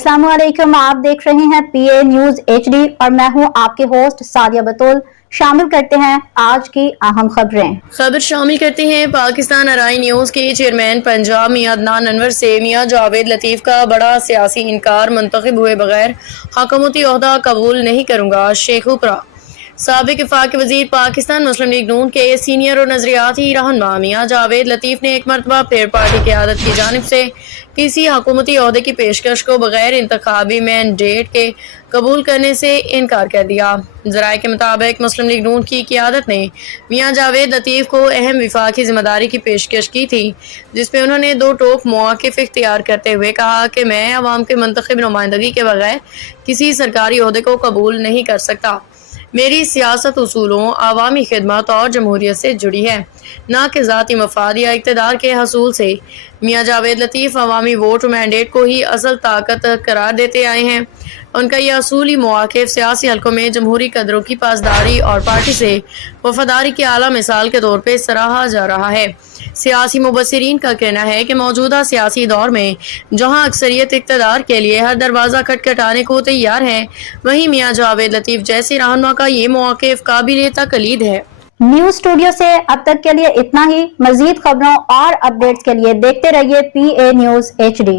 अस्सलाम वालेकुम, आप देख रहे हैं PA न्यूज HD और मैं हूं आपके होस्ट सादिया बतूल। शामिल करते हैं आज की अहम खबर शामिल करते हैं। पाकिस्तान अराई न्यूज के चेयरमैन पंजाब मियां अदनान अनवर से मियां जावेद लतीफ का बड़ा सियासी इनकार, मुंतखब हुए बगैर हुकूमती ओहदा कबूल नहीं करूंगा। शेखुपुरा साबिक वफाकी वजीर पाकिस्तान मुस्लिम लीग नून के सीनियर और नजरियाती रहनुमा मियां जावेद लतीफ ने एक मरतबा फिर पार्टी क़यादत की जानिब से किसी हुकूमती ओहदे की पेशकश को बगैर इंतखाबी मैंडेट के कबूल करने से इनकार कर दिया। ज़राए के मुताबिक मुस्लिम लीग नून की क़यादत ने मियां जावेद लतीफ़ को अहम वफाकी ज़िम्मेदारी की पेशकश की थी, जिसमें उन्होंने दो टोक मौक़िफ़ इख्तियार करते हुए कहा कि मैं अवाम के मुंतखब नुमाइंदगी के बगैर किसी सरकारी ओहदे को कबूल नहीं कर सकता। मेरी सियासत उसूलों, अवामी खिदमत और जमहूरियत से जुड़ी है, ना कि ज़ाती मफाद या इक़्तिदार के हसूल से। मियां जावेद लतीफ़ अवामी वोट मैंडेट को ही असल ताकत करार देते आए हैं। उनका यह असूली मौक़िफ़ सियासी हलकों में जमहूरी कदरों की पासदारी और पार्टी से वफादारी की आला मिसाल के तौर पर सराहा जा रहा है। सियासी मुबस्सिरीन का कहना है कि मौजूदा सियासी दौर में जहां अक्सरियत इक़्तिदार के लिए हर दरवाज़ा खटखटाने को तैयार है, वहीं मियां जावेद लतीफ़ जैसे रहनुमा का ये मौक़िफ़ काबिल तक़लीद है। न्यूज स्टूडियो से अब तक के लिए इतना ही। मजीद खबरों और अपडेट्स के लिए देखते रहिए PA न्यूज HD।